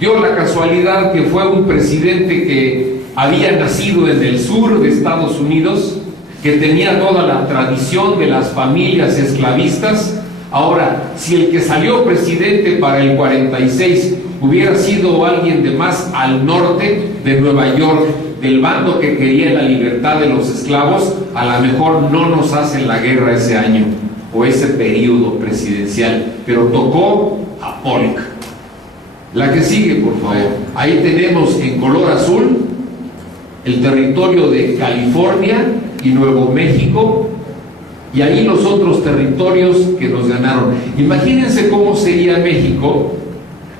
Dio la casualidad que fue un presidente que había nacido en el sur de Estados Unidos, que tenía toda la tradición de las familias esclavistas. Ahora, si el que salió presidente para el 46 hubiera sido alguien de más al norte de Nueva York, del bando que quería la libertad de los esclavos, a lo mejor no nos hacen la guerra ese año o ese periodo presidencial, pero tocó a Polk. La que sigue, por favor. Ahí tenemos en color azul el territorio de California y Nuevo México, y ahí los otros territorios que nos ganaron. Imagínense cómo sería México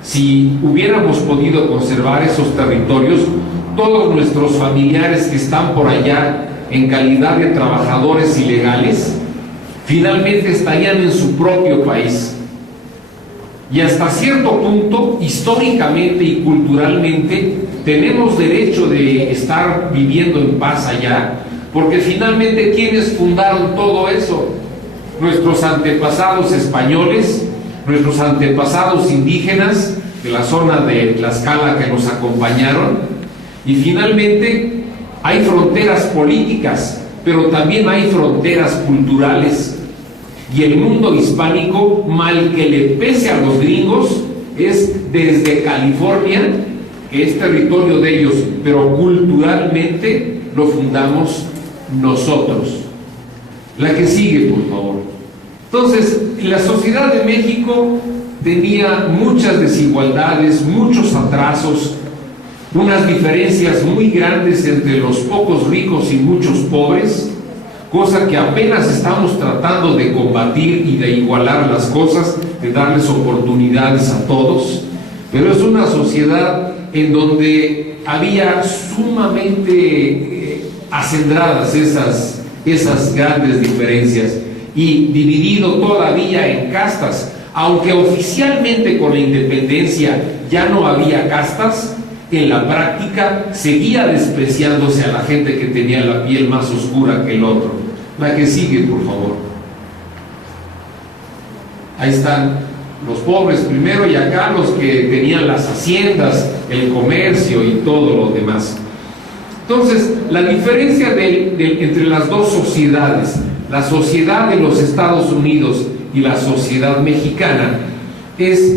si hubiéramos podido conservar esos territorios. Todos nuestros familiares que están por allá en calidad de trabajadores ilegales, finalmente estarían en su propio país. Y hasta cierto punto, históricamente y culturalmente, tenemos derecho de estar viviendo en paz allá, porque finalmente, ¿quiénes fundaron todo eso? Nuestros antepasados españoles, nuestros antepasados indígenas de la zona de Tlaxcala que nos acompañaron. Y finalmente hay fronteras políticas, pero también hay fronteras culturales. Y el mundo hispánico, mal que le pese a los gringos, es desde California, que es territorio de ellos, pero culturalmente lo fundamos nosotros. La que sigue, por favor. Entonces, la sociedad de México tenía muchas desigualdades, muchos atrasos, unas diferencias muy grandes entre los pocos ricos y muchos pobres, cosa que apenas estamos tratando de combatir y de igualar las cosas, de darles oportunidades a todos. Pero es una sociedad en donde había sumamente acendradas esas grandes diferencias, y dividido todavía en castas. Aunque oficialmente con la independencia ya no había castas, en la práctica seguía despreciándose a la gente que tenía la piel más oscura que el otro. La que sigue, por favor. Ahí están los pobres primero, y acá los que tenían las haciendas, el comercio y todo lo demás. Entonces, la diferencia entre las dos sociedades, la sociedad de los Estados Unidos y la sociedad mexicana, es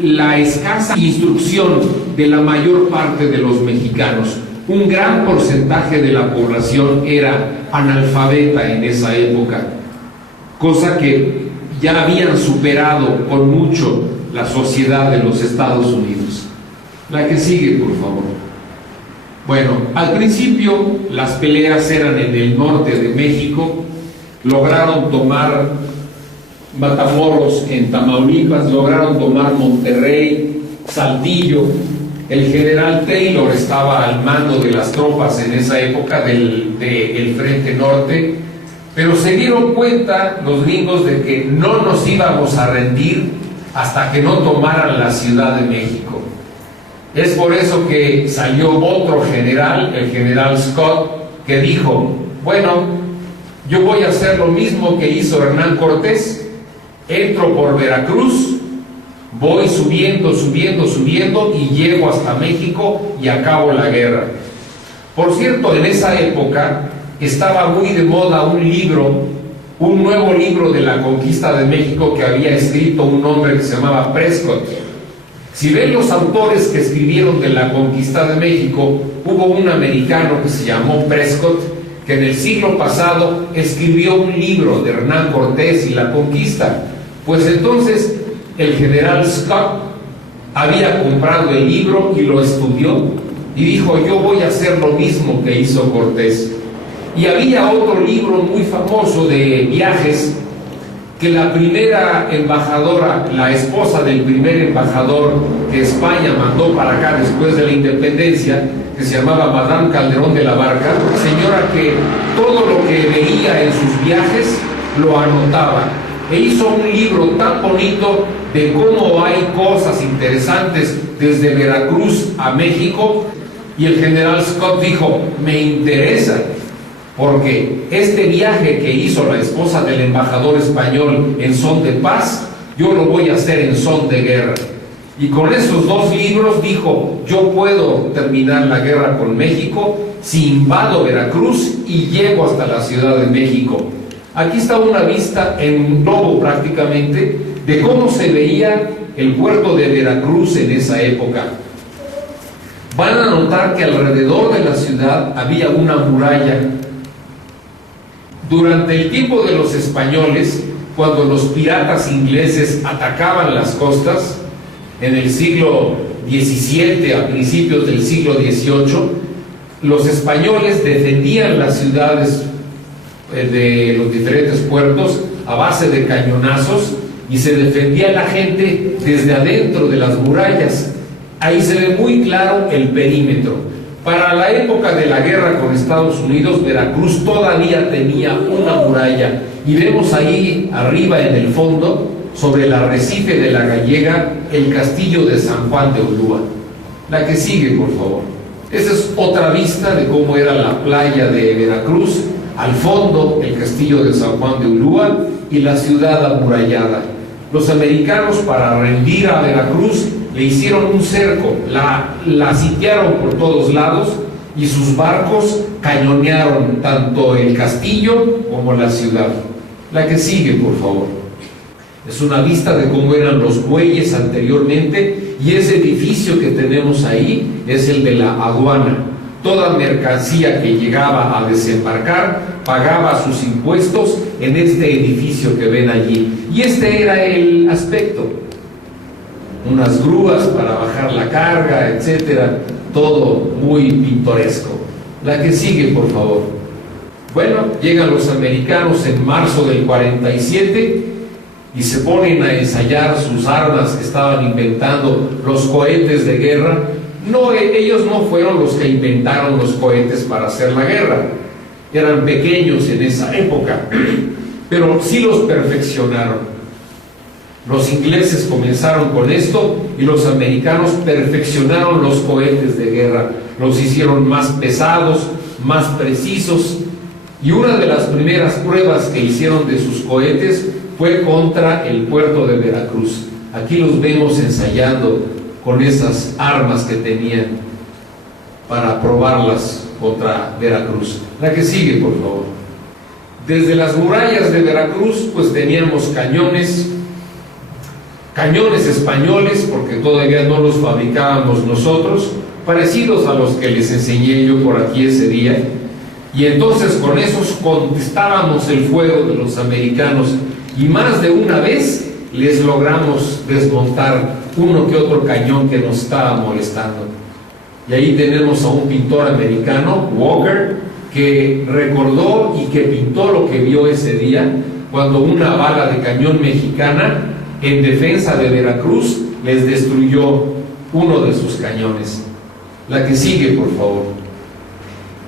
la escasa instrucción de la mayor parte de los mexicanos. Un gran porcentaje de la población era analfabeta en esa época, cosa que ya habían superado con mucho la sociedad de los Estados Unidos. La que sigue, por favor. Bueno, al principio las peleas eran en el norte de México. Lograron tomar Matamoros en Tamaulipas, lograron tomar Monterrey, Saltillo. El general Taylor estaba al mando de las tropas en esa época del Frente Norte, pero se dieron cuenta los gringos de que no nos íbamos a rendir hasta que no tomaran la Ciudad de México. Es por eso que salió otro general, el general Scott, que dijo: bueno, yo voy a hacer lo mismo que hizo Hernán Cortés. Entro por Veracruz, voy subiendo y llego hasta México y acabo la guerra. Por cierto, en esa época estaba muy de moda un nuevo libro de la conquista de México que había escrito un hombre que se llamaba Prescott. Si ven los autores que escribieron de la conquista de México, hubo un americano que se llamó Prescott, que en el siglo pasado escribió un libro de Hernán Cortés y la conquista. Pues entonces el general Scott había comprado el libro y lo estudió y dijo: yo voy a hacer lo mismo que hizo Cortés. Y había otro libro muy famoso de viajes que la primera embajadora, la esposa del primer embajador que España mandó para acá después de la independencia, que se llamaba Madame Calderón de la Barca, señora que todo lo que veía en sus viajes lo anotaba. E hizo un libro tan bonito de cómo hay cosas interesantes desde Veracruz a México, y el general Scott dijo: me interesa, porque este viaje que hizo la esposa del embajador español en son de paz, yo lo voy a hacer en son de guerra. Y con esos dos libros dijo: yo puedo terminar la guerra con México si invado Veracruz y llego hasta la Ciudad de México. Aquí está una vista en globo prácticamente de cómo se veía el puerto de Veracruz en esa época. Van a notar que alrededor de la ciudad había una muralla. Durante el tiempo de los españoles, cuando los piratas ingleses atacaban las costas, en el siglo XVII, a principios del siglo XVIII, los españoles defendían las ciudades de los diferentes puertos a base de cañonazos, y se defendía la gente desde adentro de las murallas. Ahí se ve muy claro el perímetro. Para la época de la guerra con Estados Unidos, Veracruz todavía tenía una muralla, y vemos ahí arriba en el fondo, sobre el arrecife de la Gallega, el castillo de San Juan de Ulúa. La que sigue, por favor. Esa es otra vista de cómo era la playa de Veracruz. Al fondo, el castillo de San Juan de Ulúa y la ciudad amurallada. Los americanos, para rendir a Veracruz, le hicieron un cerco, la sitiaron por todos lados, y sus barcos cañonearon tanto el castillo como la ciudad. La que sigue, por favor. Es una vista de cómo eran los muelles anteriormente, y ese edificio que tenemos ahí es el de la aduana. Toda mercancía que llegaba a desembarcar pagaba sus impuestos en este edificio que ven allí. Y este era el aspecto. Unas grúas para bajar la carga, etcétera. Todo muy pintoresco. La que sigue, por favor. Bueno, llegan los americanos en marzo del 47 y se ponen a ensayar sus armas que estaban inventando, los cohetes de guerra. No, ellos no fueron los que inventaron los cohetes para hacer la guerra. Eran pequeños en esa época, pero sí los perfeccionaron. Los ingleses comenzaron con esto y los americanos perfeccionaron los cohetes de guerra. Los hicieron más pesados, más precisos. Y una de las primeras pruebas que hicieron de sus cohetes fue contra el puerto de Veracruz. Aquí los vemos ensayando con esas armas que tenían para probarlas contra Veracruz. La que sigue, por favor. Desde las murallas de Veracruz, pues teníamos cañones españoles, porque todavía no los fabricábamos nosotros, parecidos a los que les enseñé yo por aquí ese día, y entonces con esos contestábamos el fuego de los americanos, y más de una vez les logramos desmontar uno que otro cañón que nos estaba molestando. Y ahí tenemos a un pintor americano, Walker, que recordó y que pintó lo que vio ese día, cuando una bala de cañón mexicana en defensa de Veracruz les destruyó uno de sus cañones. La que sigue, por favor.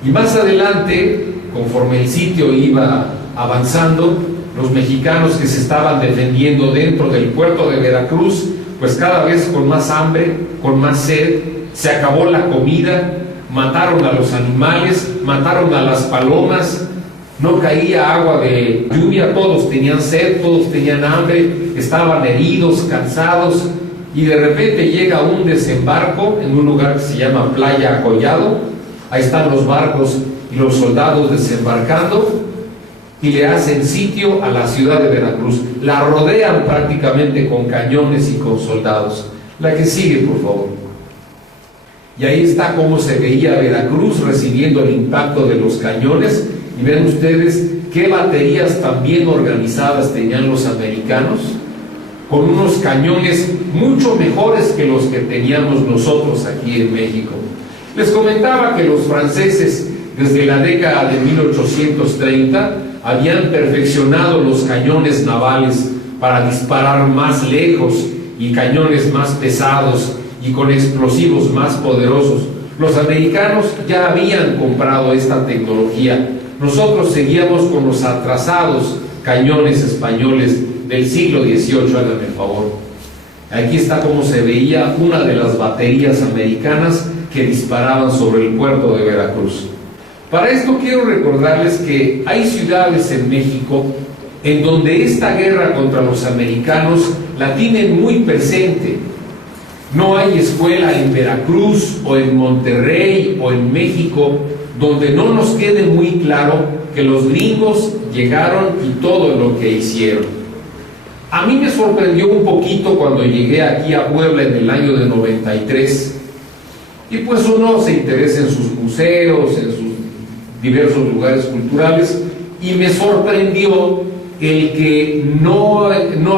Y más adelante, conforme el sitio iba avanzando, los mexicanos que se estaban defendiendo dentro del puerto de Veracruz, pues cada vez con más hambre, con más sed, se acabó la comida, mataron a los animales, mataron a las palomas, no caía agua de lluvia, todos tenían sed, todos tenían hambre, estaban heridos, cansados, y de repente llega un desembarco en un lugar que se llama Playa Collado. Ahí están los barcos y los soldados desembarcando y le hacen sitio a la ciudad de Veracruz. La rodean prácticamente con cañones y con soldados. La que sigue, por favor. Y ahí está cómo se veía Veracruz recibiendo el impacto de los cañones. Y ven ustedes qué baterías tan bien organizadas tenían los americanos, con unos cañones mucho mejores que los que teníamos nosotros aquí en México. Les comentaba que los franceses, desde la década de 1830, habían perfeccionado los cañones navales para disparar más lejos, y cañones más pesados y con explosivos más poderosos. Los americanos ya habían comprado esta tecnología. Nosotros seguíamos con los atrasados cañones españoles del siglo XVIII, háganme el favor. Aquí está cómo se veía una de las baterías americanas que disparaban sobre el puerto de Veracruz. Para esto quiero recordarles que hay ciudades en México en donde esta guerra contra los americanos la tienen muy presente. No hay escuela en Veracruz o en Monterrey o en México donde no nos quede muy claro que los gringos llegaron y todo lo que hicieron. A mí me sorprendió un poquito cuando llegué aquí a Puebla en el año de 93, y pues uno se interesa en sus museos, en sus diversos lugares culturales, y me sorprendió el que no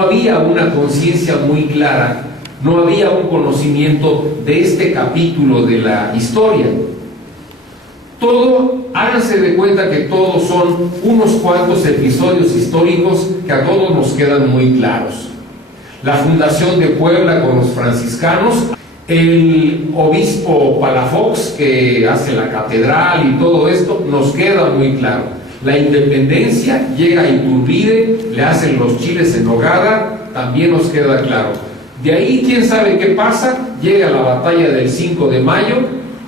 había una conciencia muy clara, no había un conocimiento de este capítulo de la historia. Todo, háganse de cuenta que todos son unos cuantos episodios históricos que a todos nos quedan muy claros. La fundación de Puebla con los franciscanos, el obispo Palafox que hace la catedral y todo esto, nos queda muy claro. La independencia, llega a Iturbide, le hacen los chiles en nogada, también nos queda claro. De ahí, quién sabe qué pasa, llega la batalla del 5 de mayo,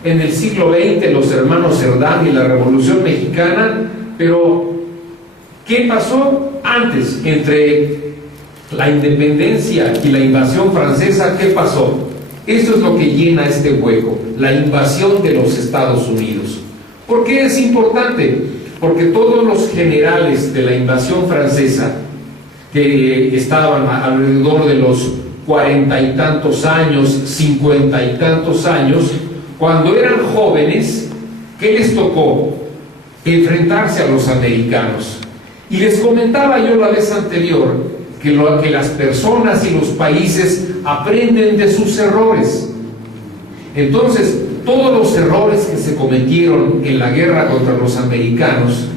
en el siglo XX los hermanos Cerdán y la Revolución Mexicana, pero ¿qué pasó antes? Entre la independencia y la invasión francesa, ¿qué pasó? Esto es lo que llena este hueco, la invasión de los Estados Unidos. ¿Por qué es importante? Porque todos los generales de la invasión francesa, que estaban alrededor de los 40 y tantos años, 50 y tantos años, cuando eran jóvenes, ¿qué les tocó? Enfrentarse a los americanos. Y les comentaba yo la vez anterior que las personas y los países aprenden de sus errores. Entonces, todos los errores que se cometieron en la guerra contra los americanos,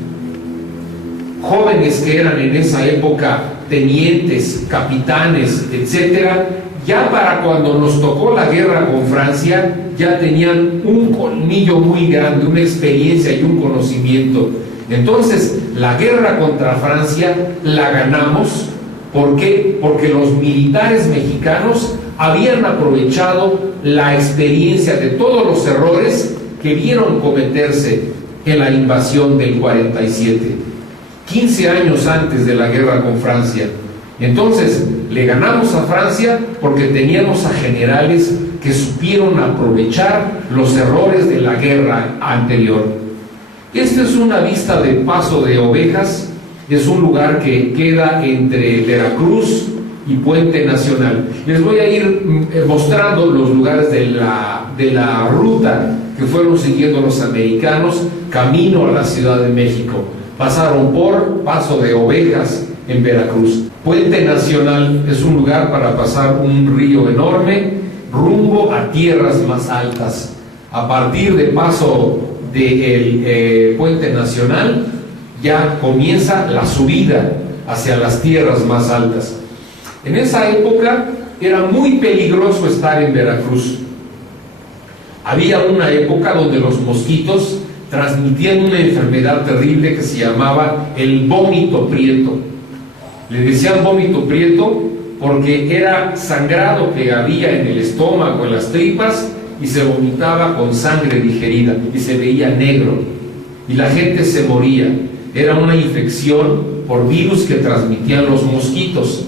jóvenes que eran en esa época tenientes, capitanes, etcétera, ya para cuando nos tocó la guerra con Francia, ya tenían un colmillo muy grande, una experiencia y un conocimiento. Entonces, la guerra contra Francia la ganamos. ¿Por qué? Porque los militares mexicanos habían aprovechado la experiencia de todos los errores que vieron cometerse en la invasión del 47, 15 años antes de la guerra con Francia. Entonces, le ganamos a Francia porque teníamos a generales que supieron aprovechar los errores de la guerra anterior. Esta es una vista de Paso de Ovejas, es un lugar que queda entre Veracruz y Puente Nacional. Les voy a ir mostrando los lugares de la ruta que fueron siguiendo los americanos camino a la Ciudad de México. Pasaron por Paso de Ovejas en Veracruz. Puente Nacional es un lugar para pasar un río enorme rumbo a tierras más altas. A partir de Paso del Puente Nacional ya comienza la subida hacia las tierras más altas. En esa época era muy peligroso estar en Veracruz. Había una época donde los mosquitos transmitían una enfermedad terrible que se llamaba el vómito prieto. Le decían vómito prieto porque era sangrado que había en el estómago, en las tripas, y se vomitaba con sangre digerida y se veía negro y la gente se moría. Era una infección por virus que transmitían los mosquitos.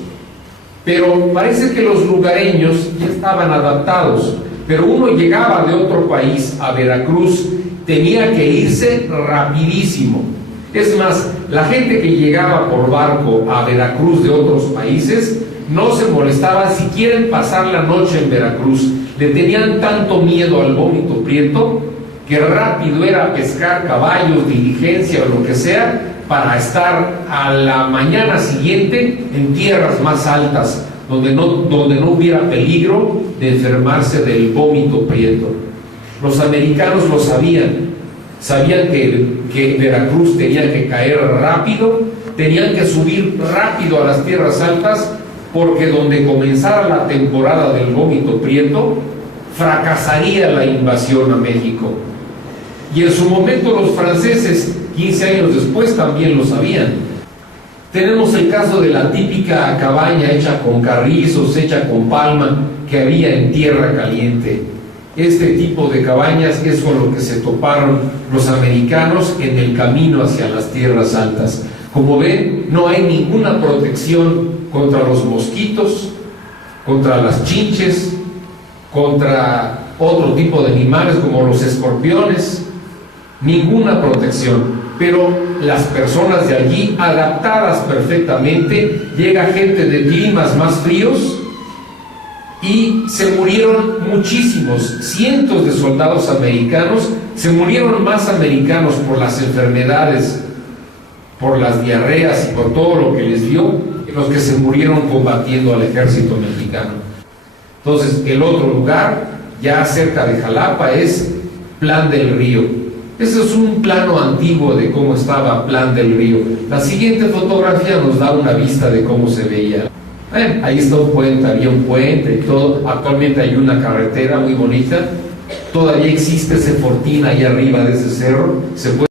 Pero parece que los lugareños ya estaban adaptados, pero uno llegaba de otro país a Veracruz, tenía que irse rapidísimo. Es más, la gente que llegaba por barco a Veracruz de otros países no se molestaba si quieren pasar la noche en Veracruz. Le tenían tanto miedo al vómito prieto que rápido era pescar caballos, diligencia o lo que sea para estar a la mañana siguiente en tierras más altas donde no hubiera peligro de enfermarse del vómito prieto. Los americanos lo sabían que Veracruz tenía que caer rápido, tenían que subir rápido a las tierras altas, porque donde comenzara la temporada del vómito prieto, fracasaría la invasión a México. Y en su momento los franceses, 15 años después, también lo sabían. Tenemos el caso de la típica cabaña hecha con carrizos, hecha con palma, que había en tierra caliente. Este tipo de cabañas es con lo que se toparon los americanos en el camino hacia las tierras altas. Como ven, no hay ninguna protección contra los mosquitos, contra las chinches, contra otro tipo de animales como los escorpiones, ninguna protección. Pero las personas de allí, adaptadas perfectamente, llega gente de climas más fríos y se murieron muchísimos, cientos de soldados americanos, se murieron más americanos por las enfermedades, por las diarreas y por todo lo que les dio, que los que se murieron combatiendo al ejército mexicano. Entonces, el otro lugar, ya cerca de Jalapa, es Plan del Río. Ese es un plano antiguo de cómo estaba Plan del Río. La siguiente fotografía nos da una vista de cómo se veía. Ahí está un puente, había un puente y todo. Actualmente hay una carretera muy bonita. Todavía existe ese fortín ahí arriba de ese cerro. Se puede